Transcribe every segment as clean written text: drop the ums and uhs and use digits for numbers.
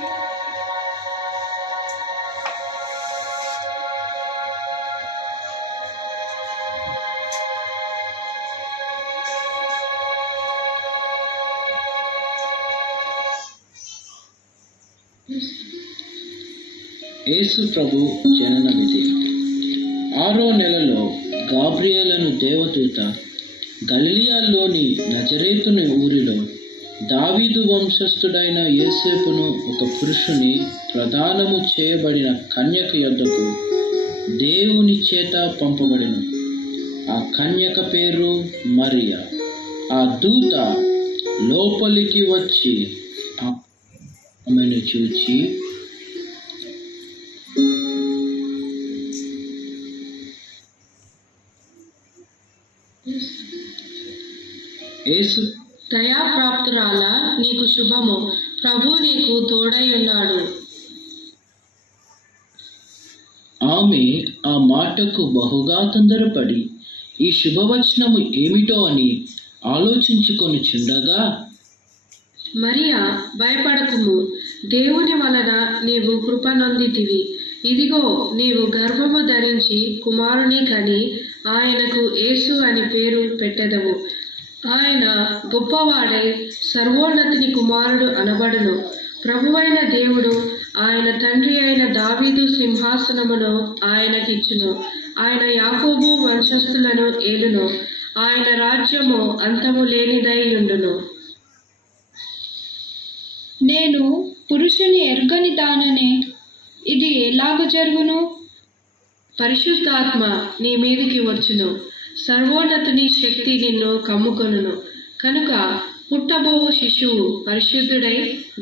యేసు ప్రభు జనన విధి. 6వ నెలలో గాబ్రియేలును దేవదూత గలిలయలోని నజరేతుని ఊరిలో దావీదు వంశస్థుడైన యోసేపును ఒక పురుషుని ప్రదానము చేయబడిన కన్యక యొద్దకు దేవుని చేత పంపబడెను. ఆ కన్యక పేరు మరియ. ఆ దూత లోపలికి వచ్చి ఆమెను చూచి యేసు దయాప్రాప్తురాల, నీకు శుభము, ప్రభు నీకు తోడై ఉన్నాడు. ఆమె ఆ మాటకు బహుగా తొందరపడి ఈ శుభవచనము ఏమిటో అని ఆలోచించుకొనుచుండగా, మరియా, భయపడకుము, దేవుని వలన నీవు కృప నొందితివి. ఇదిగో, నీవు గర్భము ధరించి కుమారుని కని ఆయనకు యేసు అని పేరు పెట్టెదవు. ఆయన గొప్పవాడై సర్వోన్నతుని కుమారుడు అనబడును. ప్రభువైన దేవుడు ఆయన తండ్రి అయిన దావీదు సింహాసనమును ఆయనకిచ్చును. ఆయన యాకోబు వంశస్థులను ఏలును. ఆయన రాజ్యము అంతము లేనిదై ఉండును. నేను పురుషుని ఎరుగని దాననే, ఇది ఎలాగ జరుగును? పరిశుద్ధాత్మ నీ మీదికి వచ్చును. సర్వోన్నతుని శక్తి నిన్ను కమ్ముకొనును. కనుక పుట్టబోవు శిశువు పరిశుద్ధుడై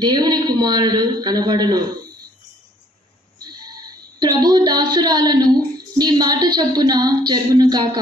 దేవుని కుమారుడు అనబడును. ప్రభు దాసురాలను నీ మాట చొప్పున జరుగును గాక.